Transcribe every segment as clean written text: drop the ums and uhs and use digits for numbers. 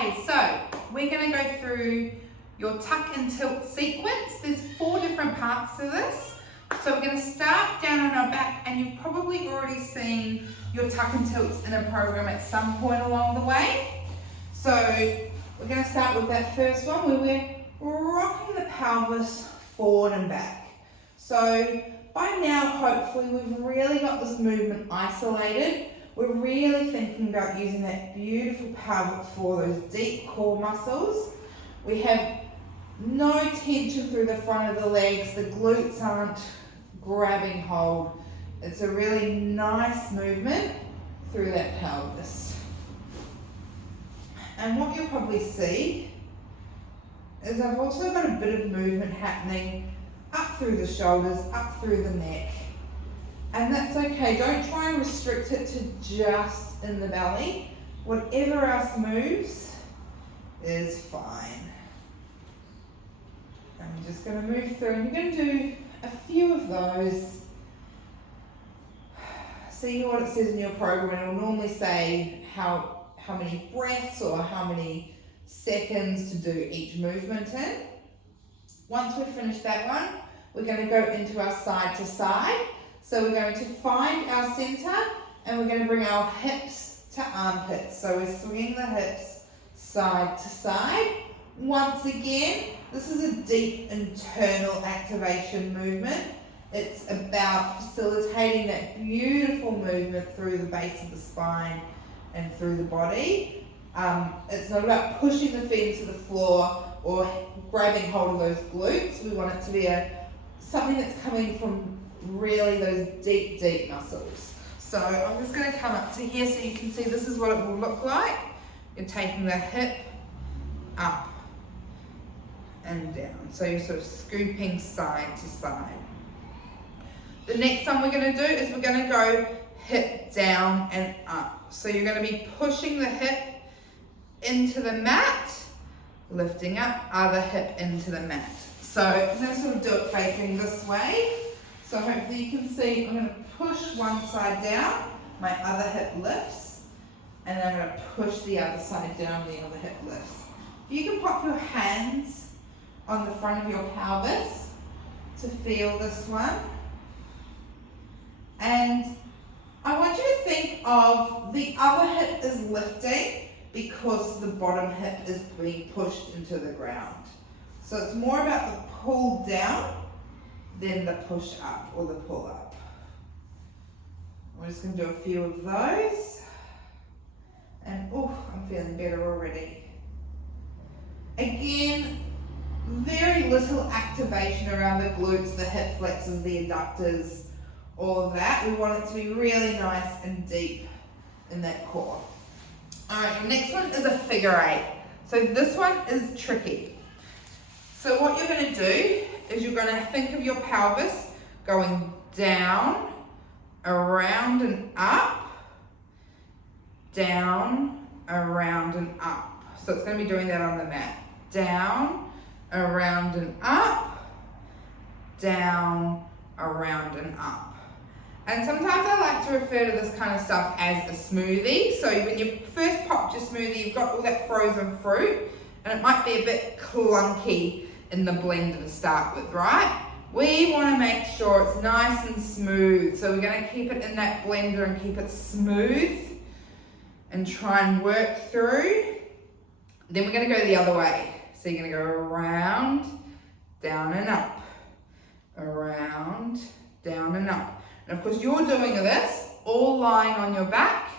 Okay, so we're going to go through your tuck and tilt sequence. There's 4 different parts to this. So we're going to start down on our back, and you've probably already seen your tuck and tilts in a program at some point along the way. So we're going to start with that first one where we're rocking the pelvis forward and back. So by now, hopefully, we've really got this movement isolated. We're really thinking about using that beautiful pelvic floor, those deep core muscles. We have no tension through the front of the legs. The glutes aren't grabbing hold. It's a really nice movement through that pelvis. And what you'll probably see is I've also got a bit of movement happening up through the shoulders, up through the neck. And that's okay. Don't try and restrict it to just in the belly. Whatever else moves is fine. I'm just going to move through, and you're going to do a few of those. See what it says in your program, and it'll normally say how many breaths or how many seconds to do each movement in. Once we've finished that one, we're going to go into our side to side. So we're going to find our center, and we're going to bring our hips to armpits. So we're swinging the hips side to side. Once again, this is a deep internal activation movement. It's about facilitating that beautiful movement through the base of the spine and through the body. It's not about pushing the feet into the floor or grabbing hold of those glutes. We want it to be something that's coming from really those deep muscles. So I'm just going to come up to here so you can see this is what it will look like. You're taking the hip up and down. So you're sort of scooping side to side. The next one we're going to do is we're going to go hip down and up. So you're going to be pushing the hip into the mat, lifting up, other hip into the mat. So I'm going to sort of do it facing this way. So hopefully you can see I'm going to push one side down, my other hip lifts, and then I'm going to push the other side down, the other hip lifts. You can pop your hands on the front of your pelvis to feel this one. And I want you to think of the other hip is lifting because the bottom hip is being pushed into the ground. So it's more about the pull down than the push up or the pull up. We're just going to do a few of those. And I'm feeling better already. Again, very little activation around the glutes, the hip flexors, the adductors, all of that. We want it to be really nice and deep in that core. Alright, the next one is a figure 8. So this one is tricky. So what you're going to do is you're going to think of your pelvis going down, around and up, down, around and up. So it's going to be doing that on the mat. Down, around and up, down, around and up. And sometimes I like to refer to this kind of stuff as a smoothie. So when you first pop your smoothie, you've got all that frozen fruit, and it might be a bit clunky in the blender to start with, right? We want to make sure it's nice and smooth. So we're going to keep it in that blender and keep it smooth and try and work through. Then we're going to go the other way. So you're going to go around, down and up, around, down and up. And of course you're doing this all lying on your back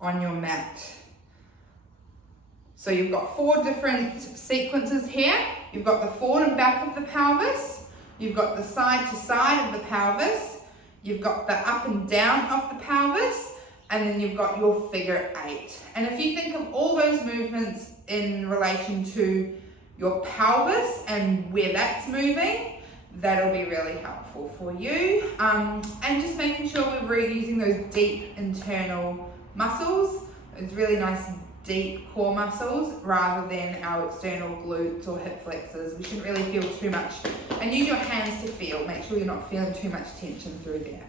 on your mat. So you've got 4 different sequences here. You've got the forward and back of the pelvis. You've got the side to side of the pelvis. You've got the up and down of the pelvis. And then you've got your figure 8. And if you think of all those movements in relation to your pelvis and where that's moving, that'll be really helpful for you. And just making sure we're really using those deep internal muscles, those really nice deep core muscles, rather than our external glutes or hip flexors. We shouldn't really feel too much. And use your hands to feel. Make sure you're not feeling too much tension through there.